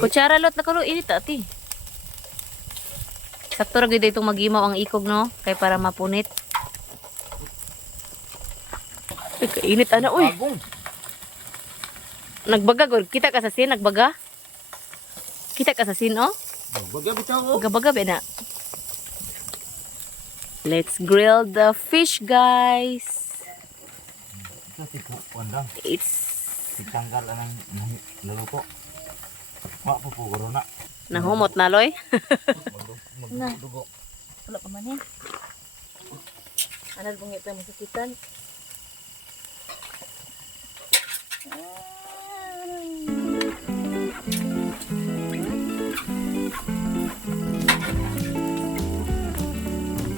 Kutsara lot na karo init ati. Sakto ra gyud itong magimaw ang ikog no, kay para mapunit. Ay, kainit ana uy. Nagbaga gud, kita ka sa sin nagbaga? Kita ka sa sin oh? Baga bitaw oh. Baga-baga ba na? Let's grill the fish, guys. Ito tipo wandang. It's Tanggal anang naluto. Wa po puguro na. nahumot na loy. Magdugo. Wala pa man yan. Anal bungit na masakitan.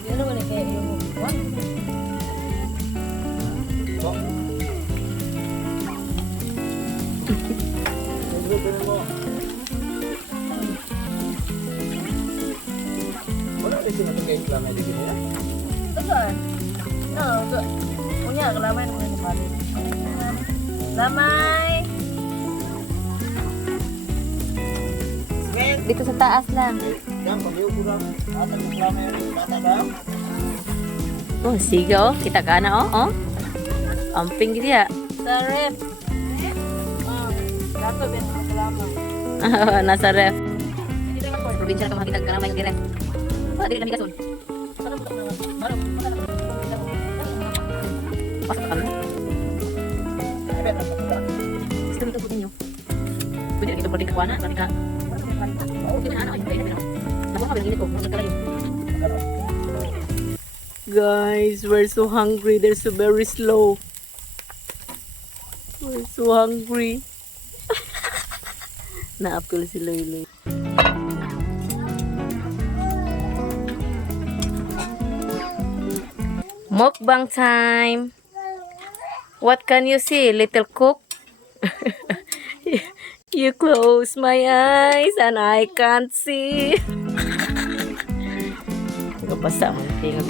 Ano ba kaya yung buwan? Wala rin sila kay lamay dito niya. Saan? No, punya kelamay naman yung palit. Lamay! Dito sa taas lang. Yang pamiyo ko lang. Atan ng lamay bata daw. Oh, siga oh. Kita ka na oh. Oh. Amping gitu ya. Sa ref. Dato ben lamay. Nasa ref. Probinsya ka makita ka lamay ng ref. Wala dili kami kasun. Pasok ka na. Gusto mo ito niyo. Pwede rin ito pwede kakuha na. Pwede ka. Oo, kinaana kayo. Pwede na. Nakuha ka ng ko. Masag ka lang. Guys, we're so hungry. They're so very slow. We're so hungry. Naapil si Loy. Mukbang time. What can you see, little cook? You close my eyes and I can't see. Basta mo tingog.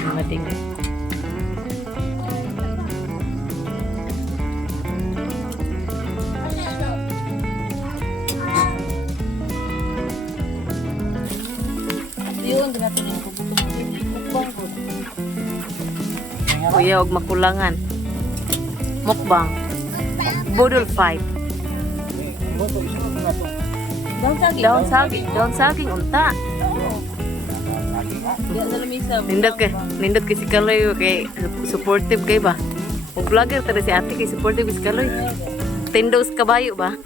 Yun, dinatuloy ko. Mukbang ko. Kuya, huwag makulangan. Mukbang. Budol fight. Daun saging, unta. Nindot kay si Kaloy kay supportive kay ba? Kung vlogger tara si ate kay supportive si Kaloy. Tindos kabayo ba?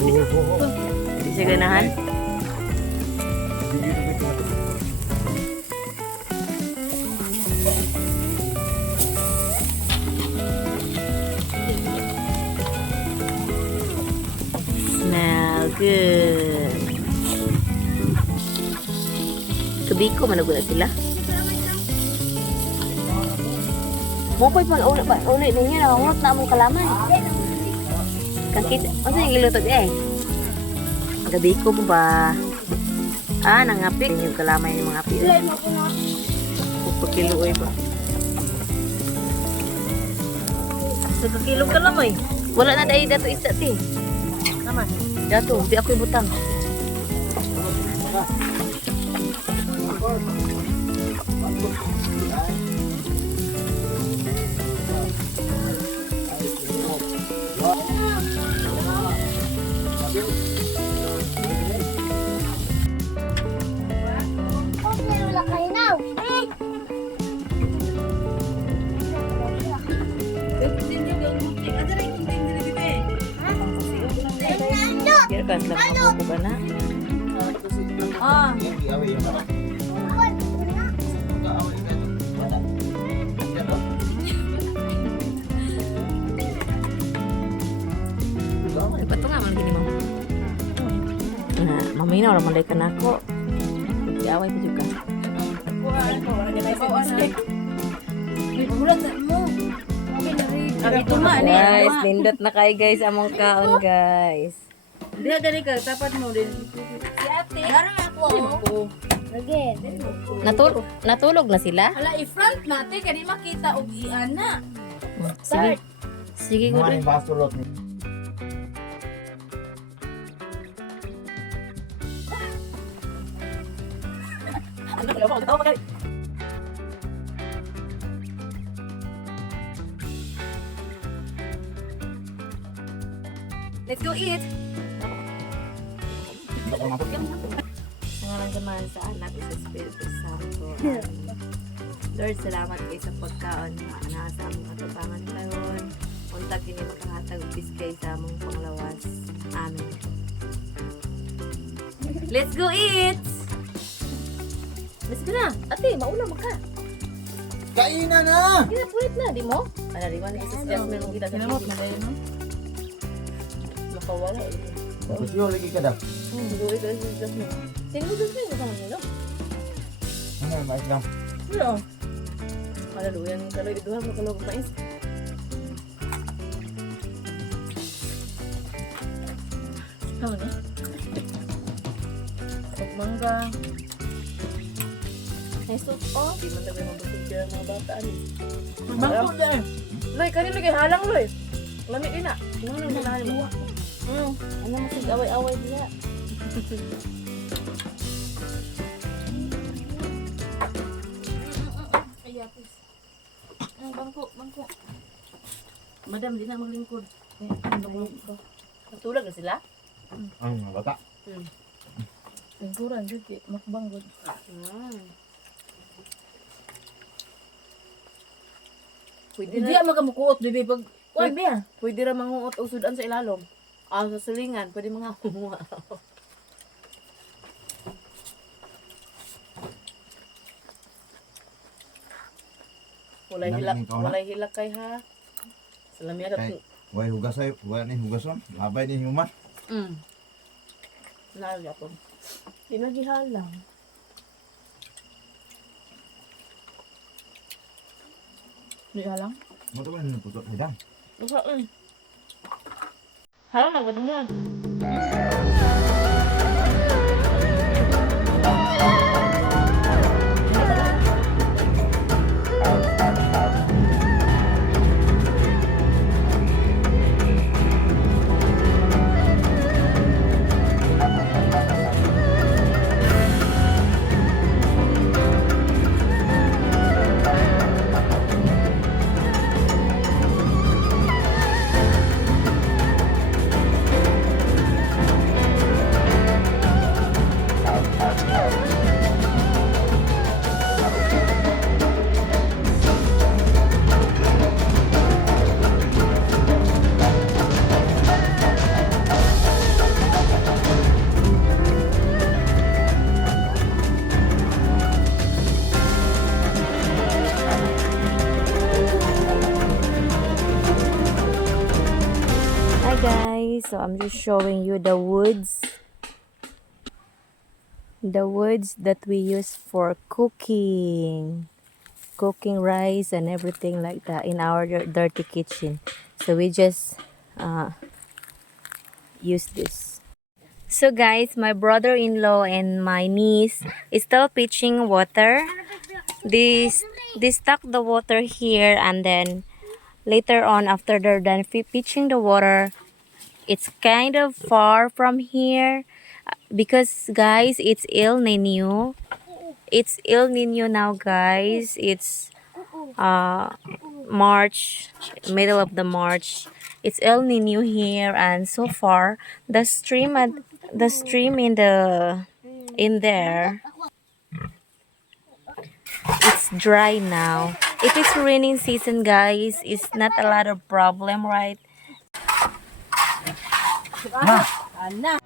Hindi siya ganahan. Smell good. Kabiko managula sila. Mo koy pag ulit ninyo nakamot na among kalamay. Kakita, ano yung iluto di eh? Kabiko mo ba? Nangapik yung kalamay ng mga api. Pagkiluoy ba? Sa kakilong kalamay. Wala na dahil dato isa ti. Naman. Dato, di ako ibutang. Kan lang ako ba na? Dapat nga man gini mo. Mamay na orang malaikan ako. Diaway pa juga. Guys, lindot na kayo guys among kaon guys. Dia dari ka tapat mo din. Si ate. Garang ako. Again. Natulog na sila? Hala i-front natin kani makita og iana. Sige. Sige ko. Basulot ni. Oh, okay. Let's go eat! Nangalan naman sa anak, sa Espiritu Santo. Lord, salamat kayo sa pagkaon na nasa among katubangan karon. Untag kini makahatag biskay sa among panglawas. Amen. Let's go eat! Let's go na! Ate, mauna mo ka. Kainan na! Kinapulit na, di mo? Ala, di mo na isa sa meron kita sa Kinamot TV. na dahil, no? Makawala. Tapos yun, lagi ka daw. Duwi ka sa Jasmine. Sino mo Jasmine? Kasama niyo, no? Ano, mais lang. Wala. Wala, luyan yung kaloy. Duha mo kalog mais. Ito, ne? Pagmangga. Ay, so, oh. Di man tabi mabusog dyan ang mga bata. Bangko na eh. Loy, kanin lagi halang, Loy. Lamig din na. Ano nang ganahan mo? Ano mo sig away-away diya? Bangko. Madam, di na maglingkod. Natulog na sila? Ang mga bata. Singkuran, dito. Makbanggod. Pwede Hindi na, ang magamukuot, bebe. Pag, kuwan biya. pwede ra manguot og sudan sa ilalom. Sa silingan, pwede mga kumuha. Walay Nang hilak, ikaw na? walay hilak kay ha. Salami agad. Kay- Way hugas ay, way ni hugason. Labay ni human. Nalga po. Di na gihalang. Hindi halang. Mo to man putot hidang. Basta halang na gud niya. Hi guys, so I'm just showing you the woods that we use for cooking rice and everything like that in our dirty kitchen. So we just use this. So guys, my brother-in-law and my niece is still pitching water. They stuck the water here, and then later on, after they're done pitching the water, it's kind of far from here because guys, it's El Nino. It's El Nino now, guys. It's March, middle of the March. It's El Nino here, and so far the stream in there, it's dry now. If it's raining season, guys, it's not a lot of problem, right? Ana.